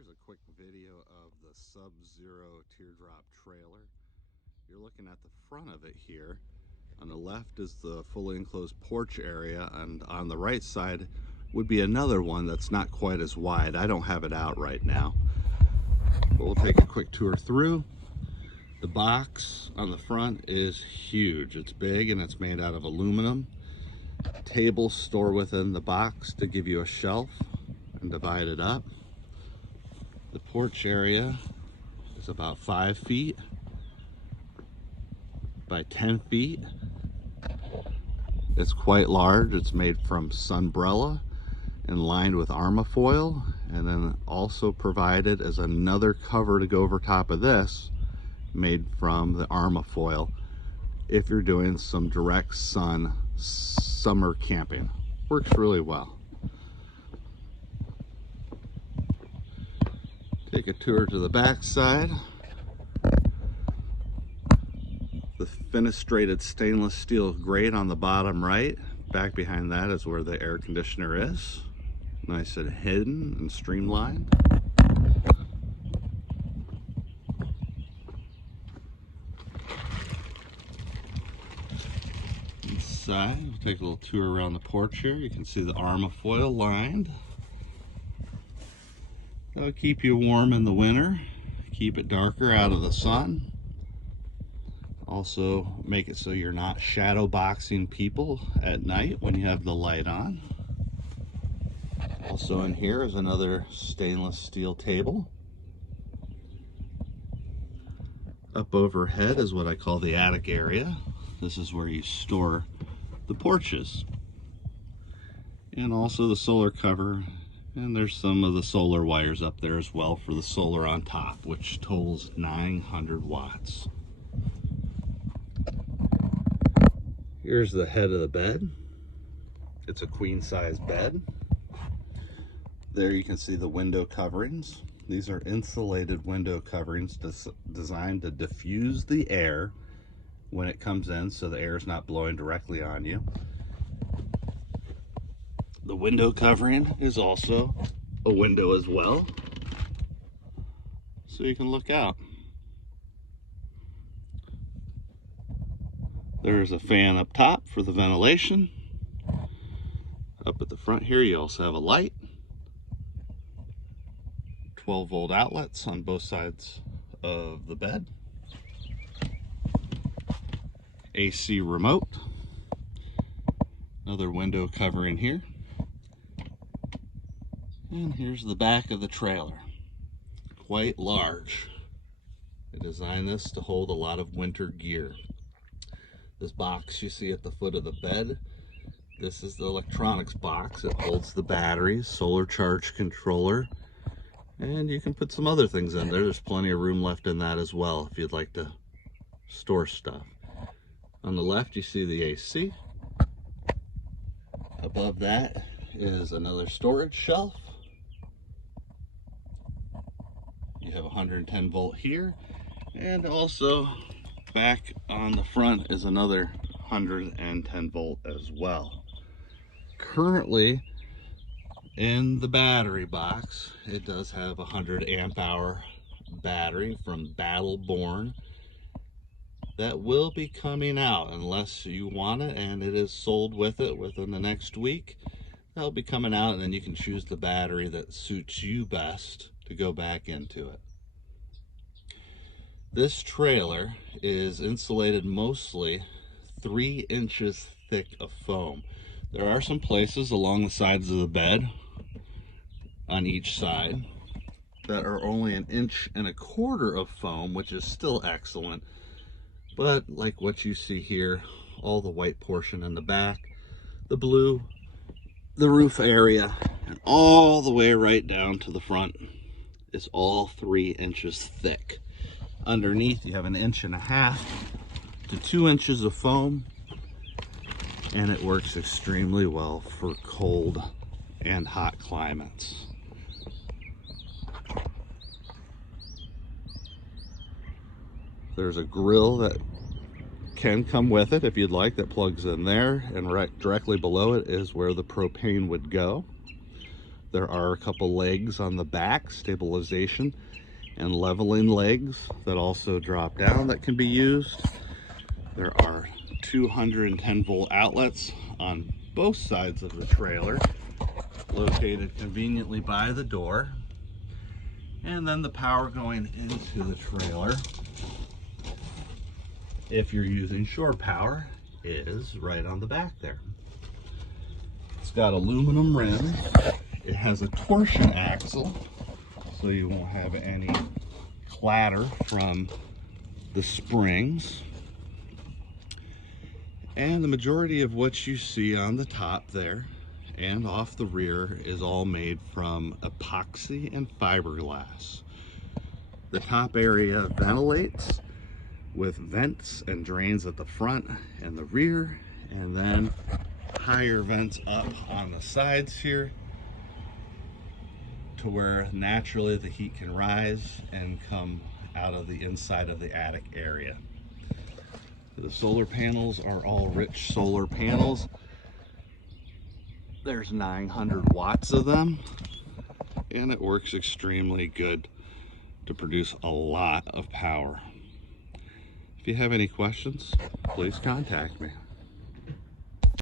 Here's a quick video of the Sub-Zero Teardrop trailer. You're looking at the front of it here. On the left is the fully enclosed porch area, and on the right side would be another one that's not quite as wide. I don't have it out right now, but we'll take a quick tour through. The box on the front is huge. It's big and it's made out of aluminum. Tables store within the box to give you a shelf and divide it up. The porch area is about 5 feet by 10 feet. It's quite large. It's made from sunbrella and lined with Armafoil, and then also provided as another cover to go over top of this, made from the Armafoil if you're doing some direct sun summer camping. Works really well. Take a tour to the back side. The fenestrated stainless steel grate on the bottom right. Back behind that is where the air conditioner is. Nice and hidden and streamlined. Inside, we'll take a little tour around the porch here. You can see the Armafoil lined. That'll keep you warm in the winter, keep it darker out of the sun. Also make it so you're not shadow boxing people at night when you have the light on. Also in here is another stainless steel table. Up overhead is what I call the attic area. This is where you store the porches. And also the solar cover. And there's some of the solar wires up there as well for the solar on top, which totals 900 watts. Here's the head of the bed. It's a queen size bed. There you can see the window coverings. These are insulated window coverings designed to diffuse the air when it comes in, so the air is not blowing directly on you. The window covering is also a window as well, so you can look out. There's a fan up top for the ventilation. Up at the front here you also have a light. 12-volt outlets on both sides of the bed. AC remote. Another window covering here. And here's the back of the trailer. Quite large. They designed this to hold a lot of winter gear. This box you see at the foot of the bed, this is the electronics box. It holds the batteries, solar charge controller, and you can put some other things in there. There's plenty of room left in that as well if you'd like to store stuff. On the left you see the AC. Above that is another storage shelf. You have 110 volt here, and also back on the front is another 110 volt as well. Currently in the battery box, it does have a 100 amp hour battery from Battleborn that will be coming out unless you want it, and it is sold with it within the next week. That'll be coming out, and then you can choose the battery that suits you best to go back into it. This trailer is insulated mostly 3 inches thick of foam. There are some places along the sides of the bed on each side that are only 1.25 inches of foam, which is still excellent. But like what you see here, all the white portion in the back, the blue, the roof area, and all the way right down to the front is all 3 inches thick. Underneath you have 1.5 inches to 2 inches of foam, and it works extremely well for cold and hot climates. There's a grill that can come with it if you'd like, that plugs in there, and right directly below it is where the propane would go. There are a couple legs on the back, stabilization and leveling legs that also drop down that can be used. There are 210 volt outlets on both sides of the trailer, located conveniently by the door. And then the power going into the trailer, if you're using shore power, is right on the back there. It's got aluminum rims. It has a torsion axle, so you won't have any clatter from the springs. And the majority of what you see on the top there and off the rear is all made from epoxy and fiberglass. The top area ventilates with vents and drains at the front and the rear, and then higher vents up on the sides here to where naturally the heat can rise and come out of the inside of the attic area. The solar panels are all rich solar panels. There's 900 watts of them, and it works extremely good to produce a lot of power. If you have any questions, please contact me.